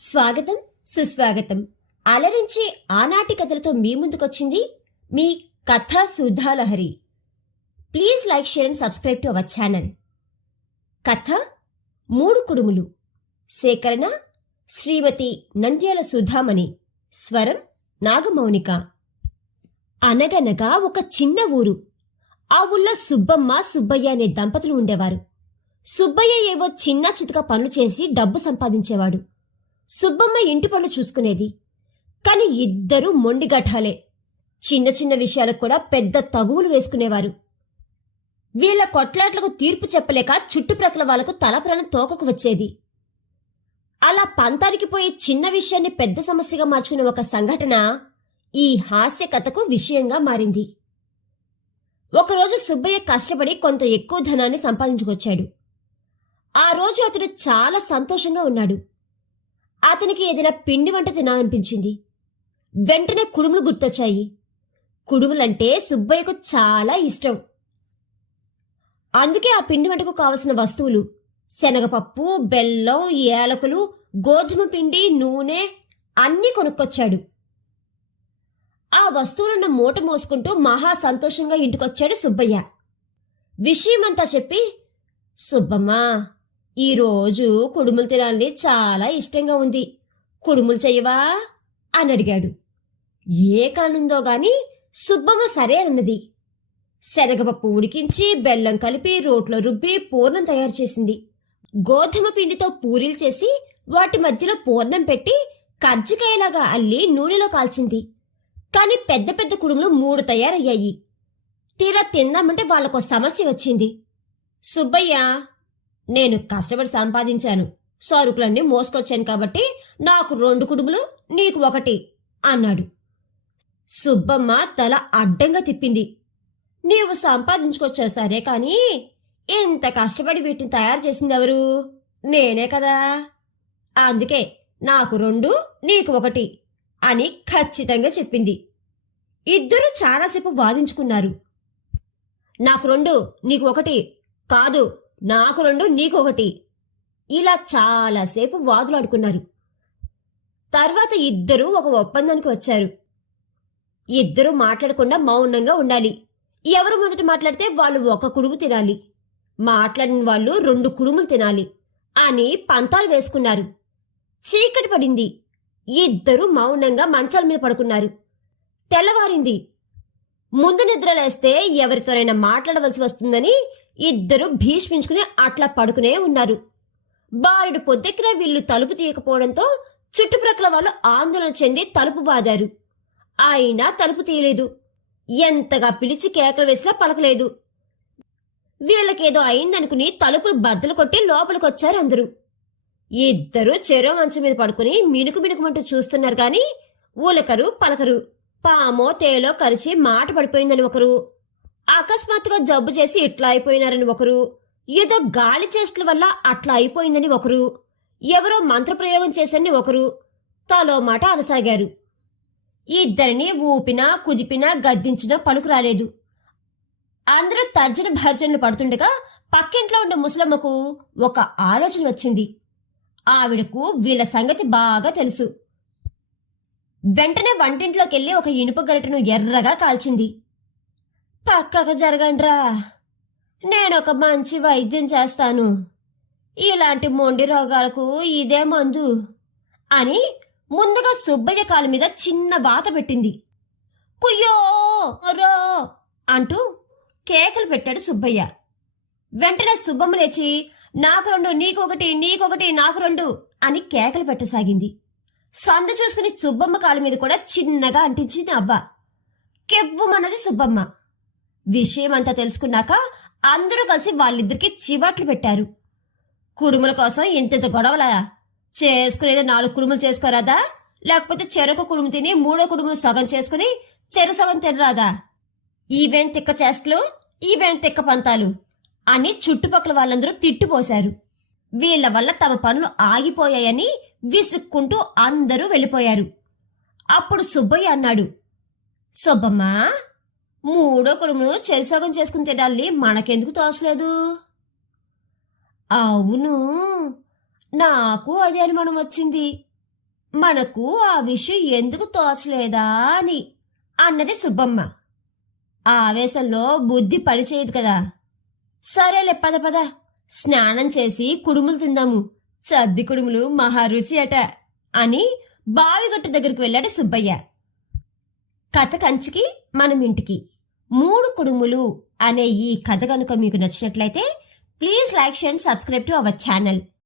స్వాగతం సుస్వాగతం. అలరించి ఆనాటి కథలతో మీ ముందుకొచ్చింది మీ Katha Sudhalahari. Please like, share and subscribe to our channel. కథ మూడు కుడుములు. సేకరణ శ్రీమతి నంద్యాల సుధామణి. స్వరం నాగమౌనిక. అనగనగా ఒక చిన్న ఊరు. ఆ ఊళ్ళో సుబ్బమ్మ సుబ్బయ్య అనే దంపతులు ఉండేవారు. సుబ్బయ్య ఏవో చిన్న చితక పనులు చేసి డబ్బు సంపాదించేవాడు. సుబ్బమ్మ ఇంటి పనులు చూసుకునేది. కాని ఇద్దరూ మొండిగఠాలే. చిన్న చిన్న విషయాలకు కూడా పెద్ద తగువులు వేసుకునేవారు. వీళ్ల కొట్లాట్లకు తీర్పు చెప్పలేక చుట్టుప్రక్కల వాళ్లకు తలప్రాణం తోకకు వచ్చేది. అలా పంతానికి పోయి చిన్న విషయాన్ని పెద్ద సమస్యగా మార్చుకునే ఒక సంఘటన ఈ హాస్య కథకు విషయంగా మారింది. ఒకరోజు సుబ్బయ్య కష్టపడి కొంత ఎక్కువ ధనాన్ని సంపాదించుకొచ్చాడు. ఆ రోజు అతడు చాలా సంతోషంగా ఉన్నాడు. అతనికి ఏదైనా పిండి వంట తినాలనిపించింది. వెంటనే కుడుములు గుర్తొచ్చాయి. కుడుములంటే సుబ్బయ్యకు చాలా ఇష్టం. అందుకే ఆ పిండి వంటకు కావలసిన వస్తువులు శనగపప్పు, బెల్లం, ఏలకులు, గోధుమ పిండి, నూనె అన్నీ కొనుక్కొచ్చాడు. ఆ వస్తువులున్న మూట మోసుకుంటూ మహా సంతోషంగా ఇంటికొచ్చాడు సుబ్బయ్య. విషయమంతా చెప్పి, సుబ్బమ్మ, ఈరోజు కుడుములు తినాలని చాలా ఇష్టంగా ఉంది, కుడుములు చెయ్యవా అని అడిగాడు. ఏ కానుందో గాని సుబ్బమ్మ సరే అన్నది. శనగపప్పు ఉడికించి బెల్లం కలిపి రోట్లో రుబ్బి పూర్ణం తయారు చేసింది. గోధుమ పిండితో పూరీలు చేసి వాటి మధ్యలో పూర్ణం పెట్టి కజ్జికాయలాగా అల్లి నూనెలో కాల్చింది. కాని పెద్ద పెద్ద కుడుములు 3 తయారయ్యాయి. తీరా తిందామంటే వాళ్లకో సమస్య వచ్చింది. సుబ్బయ్య, నేను కష్టపడి సంపాదించాను, సరుకులన్నీ మోసుకొచ్చాను కాబట్టి నాకు 2 కుడుములు, నీకు 1 అన్నాడు. సుబ్బమ్మ తల అడ్డంగా తిప్పింది. నీవు సంపాదించుకొచ్చావు సరే, కానీ ఇంత కష్టపడి వీటిని తయారు చేసిందెవరు? నేనే కదా. అందుకే నాకు 2, నీకు 1 అని ఖచ్చితంగా చెప్పింది. ఇద్దరూ చాలాసేపు వాదించుకున్నారు. నాకు 2, నీకు 1 కాదు, నాకు 2, నీకు 1 ఇలా చాలాసేపు వాదులాడుకున్నారు. తర్వాత ఇద్దరూ ఒక ఒప్పందానికి వచ్చారు. ఇద్దరూ మాట్లాడకుండా మౌనంగా ఉండాలి. ఎవరు మొదట మాట్లాడితే వాళ్ళు 1 కుడుము తినాలి, మాట్లాడిన వాళ్ళు 2 కుడుములు తినాలి అని పంతాలు వేసుకున్నారు. చీకటి పడింది. ఇద్దరూ మౌనంగా మంచాల మీద పడుకున్నారు. తెల్లవారింది. ముందు నిద్రలేస్తే ఎవరితోనైనా మాట్లాడవలసి వస్తుందని ఇద్దరు భీష్మించుకుని అట్లా పడుకునే ఉన్నారు. బారుడు పొద్దెక్కిన వీళ్లు తలుపు తీయకపోవడంతో చుట్టుప్రక్కల వాళ్ళు ఆందోళన చెంది తలుపు బాదారు. అయినా తలుపు తీయలేదు. ఎంతగా పిలిచి కేకలు వేసినా పలకలేదు. వీళ్ళకేదో అయిందనుకుని తలుపులు బద్దలు కొట్టి లోపలికొచ్చారు అందరూ. ఇద్దరూ చెరో మంచం మీద పడుకుని మినుకు మినుకుమంటూ చూస్తున్నారు గాని ఊలకరు పలకరు. పామో తేలో కరిచి మాట పడిపోయిందని ఒకరు, అకస్మాత్తుగా జబ్బు చేసి ఇట్లా అయిపోయినారని ఒకరు, ఏదో గాలి చేష్టల వల్ల అట్లా అయిపోయిందని ఒకరు, ఎవరో మంత్రప్రయోగం చేశారని ఒకరు తలో మాట అనసాగారు. ఇద్దరిని ఊపినా కుదిపినా గద్దించినా పలుకు రాలేదు. అందరూ తర్జన భర్జనలు పడుతుండగా పక్కింట్లో ఉండే ముసలమ్మకు ఒక ఆలోచన వచ్చింది. ఆవిడకు వీళ్ళ సంగతి బాగా తెలుసు. వెంటనే వంటింట్లోకెళ్ళి ఒక ఇనుప గరిటను ఎర్రగా కాల్చింది. పక్కకు జరగండ్రా, నేనొక మంచి వైద్యం చేస్తాను, ఇలాంటి మొండి రోగాలకు ఇదే మందు అని ముందుగా సుబ్బయ్య కాలు మీద చిన్న వాత పెట్టింది. కుయ్యో రో అంటూ కేకలు పెట్టాడు సుబ్బయ్య. వెంటనే సుబ్బమ్మ లేచి, నాకు 2, నీకు 1, నీకు 1, నాకు 2 అని కేకలు పెట్టసాగింది. సందు చూసుకుని సుబ్బమ్మ కాలు మీద కూడా చిన్నగా అంటించింది అవ్వ. కెవ్వుమన్నది సుబ్బమ్మ. విషయమంతా తెలుసుకున్నాక అందరూ కలిసి వాళ్ళిద్దరికి చివాట్లు పెట్టారు. కుడుముల కోసం ఇంత గొడవలా? చేసుకునేదో 4 కుడుములు చేసుకోరాదా? లేకపోతే చెరకు కుడుము తిని 3వ కుడుములు సగం చేసుకుని చెరు సగం తినరాదా? ఈవేం తిక్క చేష్టలు, ఈవేం తిక్క పంతాలు అని చుట్టుపక్కల వాళ్ళందరూ తిట్టుపోశారు. వీళ్ల వల్ల తమ పనులు ఆగిపోయాయని విసుక్కుంటూ అందరూ వెళ్ళిపోయారు. అప్పుడు సుబ్బయ్య అన్నాడు, సుబ్బమ్మ, 3వ కుడుమును చెరుసగం చేసుకుని తినాలి మనకెందుకు తోచలేదు? అవును, నాకు అదే అనుమానం వచ్చింది. మనకు ఆ విషయం ఎందుకు తోచలేదా అని అన్నది సుబ్బమ్మ. ఆవేశంలో బుద్ధి పనిచేయదు కదా. సరేలే పద పద, స్నానం చేసి కుడుములు తిందాము, సద్ది కుడుములు మహారుచి అట అని బావిగట్టు దగ్గరికి వెళ్ళాడు సుబ్బయ్య. కథ కంచికి మనం ఇంటికి 3 కుడుములు అనే ఈ కథ కనుక మీకు నచ్చినట్లయితే please like share and subscribe to our channel.